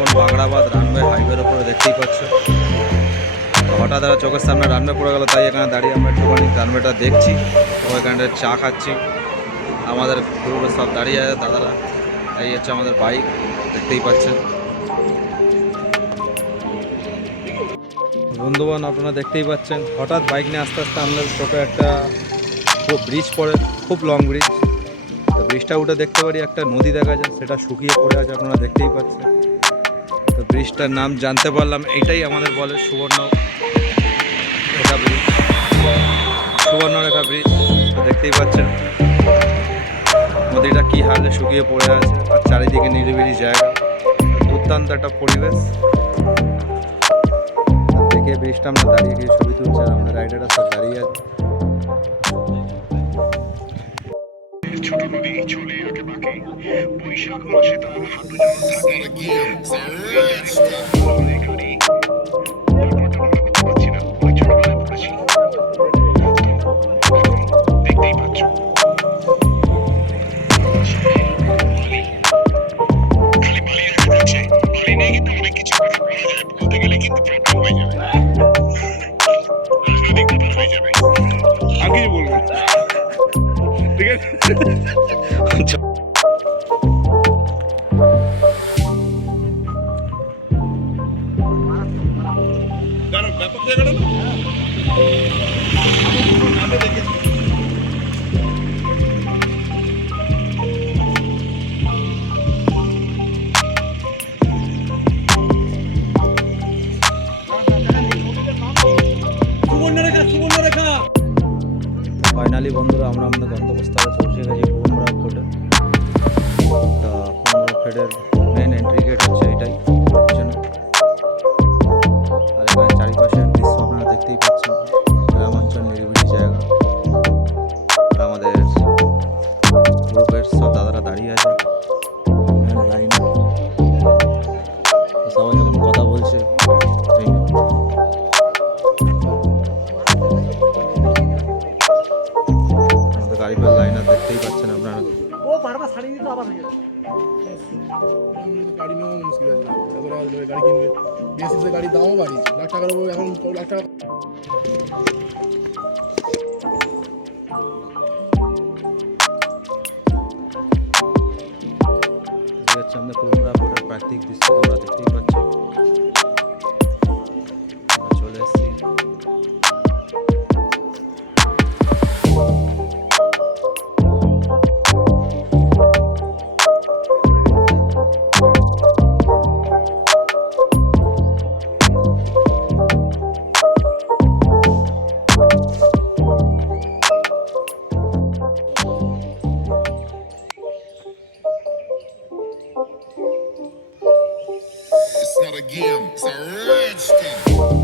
এখন বাগড়াবাদ রানওয়ে হাইওয়ের উপরে দেখতেই পাচ্ছ। হঠাৎ চোখের সামনে রানওয়ে পড়ে গেল, তাই এখানে দাঁড়িয়ে আমরা একটুখানি রানওয়েটা দেখছি। ওইখানটা চা খাচ্ছি, আমাদের গ্রুপের সব দাঁড়িয়ে আছে দাদারা। এই হচ্ছে আমাদের বাইক, দেখতেই পাচ্ছেন বন্ধুবান, আপনারা দেখতেই পাচ্ছেন। হঠাৎ বাইক নিয়ে আস্তে আস্তে আমাদের চোখে একটা ব্রিজ পড়ে, খুব লং ব্রিজ। তো ব্রিজটা উঠে দেখতে পারি একটা নদী দেখা যায়, সেটা শুকিয়ে পড়ে আছে, আপনারা দেখতেই পাচ্ছেন। তো ব্রিজটার নাম জানতে পারলাম, এইটাই আমাদের বলে সুবর্ণরেখা ব্রিজ। সুবর্ণরেখা ব্রিজ, তো দেখতেই পাচ্ছেন নদীটা কী হালে শুকিয়ে পড়ে আছে, আর চারিদিকে নিরিবিলি জায়গা, দুর্দান্ত একটা পরিবেশ দেখে ব্রিজটা আমরা দাঁড়িয়ে গিয়ে ছবি তুলছি, আর আমাদের রাইডাররা সব দাঁড়িয়ে আছে। ছোট নদী চলে আগে বাকি বৈশাখ মাসে তার হাঁটু জল থাকে। দেখতেই পাচ্ছ খালি বালি দেখা যাচ্ছে, বালি নেই কিন্তু অনেক কিছু কথা বলা যায়, বলতে গেলে কিন্তু প্রবলেম হয়ে যাবে, রাজনৈতিক ব্যাপার হয়ে যাবে। আমি কিছু বলবো, ঠিক আছে? ব্যাপক জায়গাটা না দেখেছি। ফাইনালি বন্ধুরা আমরা আমাদের গন্তব্যস্থলে পৌঁছে গেছি, কুমড়া ফোর্টে। তা কুমড়া ফোর্টের মেন এন্ট্রি গেট হচ্ছে এটাই পিছনে। আর এখানে চারিপাশের দৃশ্য আপনারা দেখতেই পাচ্ছেন, গ্রামাঞ্চল নিরিবিলি জায়গা। আর আমাদের গ্রুপের সব দাদারা দাঁড়িয়ে আছে লাইনে, সবাই এখন কথা বলছে। গাড়ির লাইনার দেখতেই পাচ্ছেন আপনারা। ও বারবার ছাড়ি দিতে আবার হয়ে যাচ্ছে, গাড়ি নেওয়া মুশকিল আছে। তারপরে গাড়ি কিনবে, বিএসএস গাড়ির দামও বাড়িয়েছে, লাখ টাকার উপর এখন লাখ টাকা। হচ্ছে আমাদের কুমড়া ফোর্টের প্রাকৃতিক দৃশ্য তোমরা দেখতেই পাচ্ছ। চলে এসেছি। It's not a game, it's a rich thing.